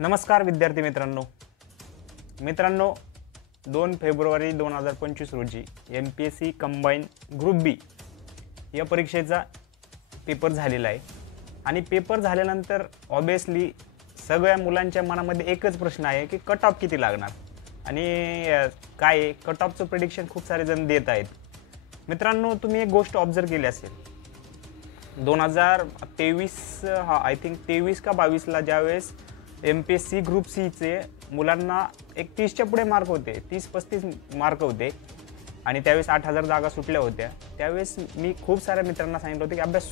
नमस्कार विद्यार्थी मित्रांनो 2 फेब्रुवारी 2025 रोजी MPSC कंबाईन ग्रुप बी या परीक्षेचा पेपर झालेला आहे आणि पेपर झाल्यानंतर ऑब्वियसली सगळ्या मुलांच्या मनामध्ये एकच प्रश्न आहे की कट ऑफ किती लागणार आणि काय कट ऑफचं प्रेडिक्शन खूप सारे जण देत आहेत। मित्रांनो तुम्ही एक गोष्ट ऑब्झर्व केली असेल 2023 आय थिंक 23 का 22 ला ज्यावेळेस MPSC ग्रुप सी चे मुलांना एक 30च्या पुढे मार्क होते, 30-35 मार्क होते आणि त्यावेळेस 8000 जागा सुटल्या होत्या। त्यावेळेस मी खूप साऱ्या मित्रांना सांगितलं होतं की अभ्यास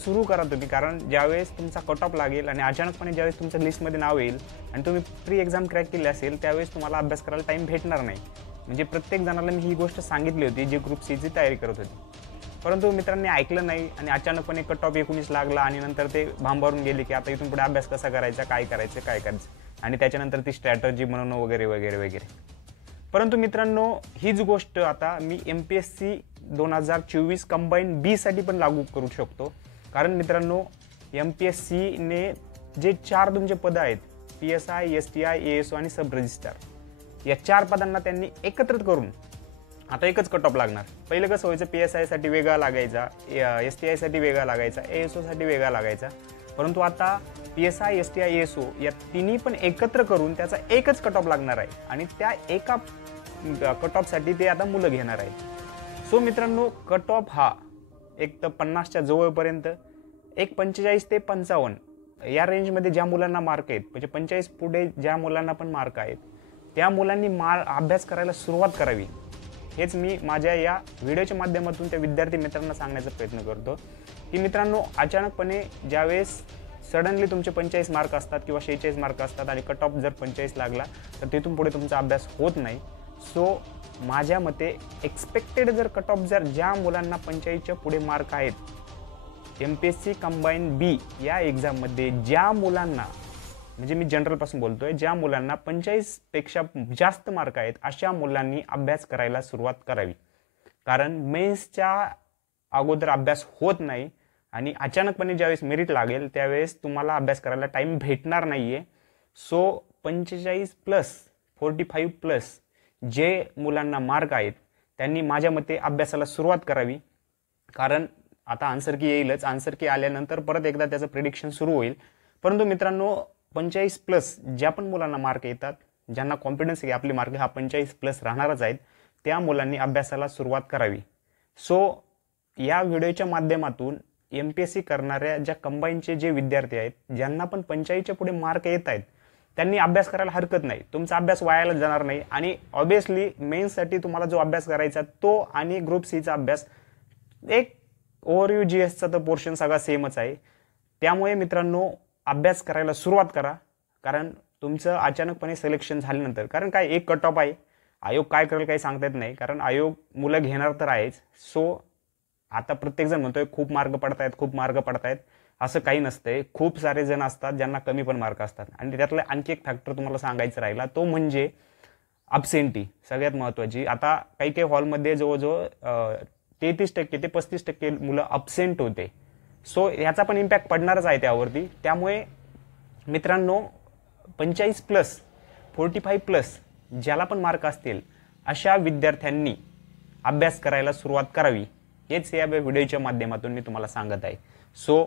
सुरू करा तुम्ही, कारण ज्यावेळेस तुमचा कट ऑफ लागेल आणि अचानकपणे ज्यावेळेस तुमच्या लिस्टमध्ये नाव येईल आणि तुम्ही प्री एक्झाम क्रॅक केली असेल त्यावेळेस तुम्हाला अभ्यास करायला टाईम भेटणार नाही। म्हणजे प्रत्येक जणाला मी ही गोष्ट सांगितली होती जे ग्रुप सी ची तयारी करत होते, परंतु मित्रांनी ऐकलं नाही आणि अचानकपणे कट ऑफ 19 लागला आणि नंतर ते भांबारून गेले की आता इथून पुढे अभ्यास कसा करायचा, काय करायचं आणि त्याच्यानंतर ती स्ट्रॅटर्जी बनवणं वगैरे वगैरे वगैरे। परंतु मित्रांनो हीच गोष्ट आता मी MPSC 2024 कंबाईन बी साठी पण लागू करू शकतो, कारण मित्रांनो MPSC ने जे 4 तुमचे पद आहेत PSI, STI, ASO आणि सब रजिस्ट्रार या 4 पदांना त्यांनी एकत्रित करून आता एकच कट ऑफ लागणार। पहिले कसं व्हायचं PSI साठी वेगळा लागायचा, STI साठी वेगळा लागायचा, ASO साठी वेगळा लागायचा, परंतु आता PSI, STI, ASO या तिन्ही पण एकत्र करून त्याचा एकच कट ऑफ लागणार आहे आणि त्या एका कट ऑफ साठी ते आता मुलं घेणार आहेत। सो मित्रांनो कट ऑफ हा एक तर 50च्या जवळपर्यंत एक 45 ते 55 या रेंजमध्ये ज्या मुलांना मार्क आहेत, म्हणजे 45 पुढे ज्या मुलांना पण मार्क आहेत त्या मुलांनी अभ्यास करायला सुरुवात करावी। हेच मी माझ्या या व्हिडिओच्या माध्यमातून त्या विद्यार्थी मित्रांना सांगण्याचा प्रयत्न करतो की मित्रांनो अचानकपणे ज्यावेळेस सडनली तुमचे 45 मार्क असतात किंवा 46 मार्क असतात आणि कट ऑफ जर 45 लागला तर तिथून पुढे तुमचा अभ्यास होत नाही। सो माझ्या मते एक्सपेक्टेड जर कट ऑफ जर ज्या मुलांना 45च्या पुढे मार्क आहेत MPSC कंबाईन बी या एक्झाममध्ये ज्या मुलांना, म्हणजे मी जनरल पासून बोलतोय, ज्या मुलांना 45 पेक्षा जास्त मार्क आहेत अशा मुलांनी अभ्यास करायला सुरुवात करावी, कारण मेन्सच्या अगोदर अभ्यास होत नाही आणि अचानकपणे ज्यावेळेस मेरिट लागेल त्यावेळेस तुम्हाला अभ्यास करायला टाइम भेटणार नाहीये। सो 45+ 45+ जे मुलांना मार्क आहेत त्यांनी माझ्या मते अभ्यासाला सुरुवात करावी, कारण आता आन्सर की येईलच, आन्सर की आल्यानंतर परत एकदा त्याचं प्रेडिक्शन सुरू होईल। परंतु मित्रांनो 45+ ज्या पण मुलांना मार्क येतात, ज्यांना कॉन्फिडन्स आहे की आपले मार्क हा 45+ राहणारच आहेत, त्या मुलांनी अभ्यासाला सुरुवात करावी। सो या व्हिडिओच्या माध्यमातून MPSC करणाऱ्या ज्या कंबाईनचे जे विद्यार्थी आहेत ज्यांना पण 45च्या पुढे मार्क येत आहेत त्यांनी अभ्यास करायला हरकत नाही, तुमचा अभ्यास वायाला जाणार नाही आणि ऑब्वियसली मेन्ससाठी तुम्हाला जो अभ्यास करायचा तो आणि ग्रुप सीचा अभ्यास एक ओव्हरव्ह्यू GSचा तर पोर्शन सगळा सेमच आहे। त्यामुळे मित्रांनो अभ्यास करायला सुरुवात करा, कारण तुमचं अचानकपणे सिलेक्शन झाल्यानंतर, कारण काय एक कट ऑफ आहे, आयोग काय करेल काही सांगता येत नाही, कारण आयोग मुलं घेणार तर आहेच। सो आता प्रत्येकजण म्हणतोय खूप मार्क पडतायत, असं काही नसतंय। खूप सारे जण असतात ज्यांना कमी पण मार्क असतात आणि त्यातला आणखी एक फॅक्टर तुम्हाला सांगायचं राहिला तो म्हणजे अब्सेंटी, सगळ्यात महत्त्वाची। आता काही हॉलमध्ये जवळजवळ 33% ते 35% मुलं अब्सेंट होते। सो याचा पण इम्पॅक्ट पडणारच आहे त्यावरती। त्यामुळे मित्रांनो 45+ 45+ ज्याला पण मार्क असतील अशा विद्यार्थ्यांनी अभ्यास करायला सुरुवात करावी, हेच या व्हिडिओच्या माध्यमातून मी तुम्हाला सांगत आहे। सो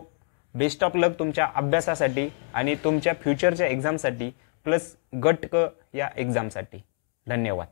बेस्ट ऑफ लक तुमच्या अभ्यासासाठी आणि तुमच्या फ्युचरच्या एक्झामसाठी प्लस गट क या एक्झामसाठी। धन्यवाद।